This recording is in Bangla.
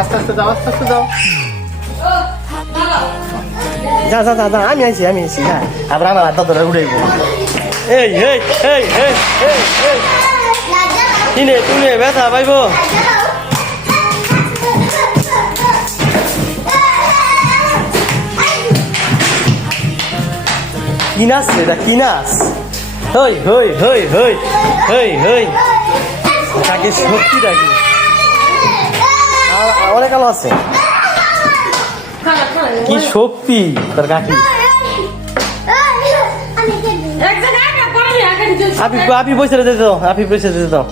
আস্তে আস্তে যাও, আস্তে আস্তে যাও। যা যা যা যা, আমি আইছি যা। আবার আমার হাতটা ধরে উড়াইব। এই এই এই এই এই এই কিনে তুমি ব্যথা পাইব। কি নাচ এটা, কি নাচ? হই হই হই হই হই হই, কাকি শক্তি ডাকি অনেক আলো আছে। কি শক্তি তোর কাকি। আপি পয়সা দিতে দাও, আপি পয়সা দিতে দাও।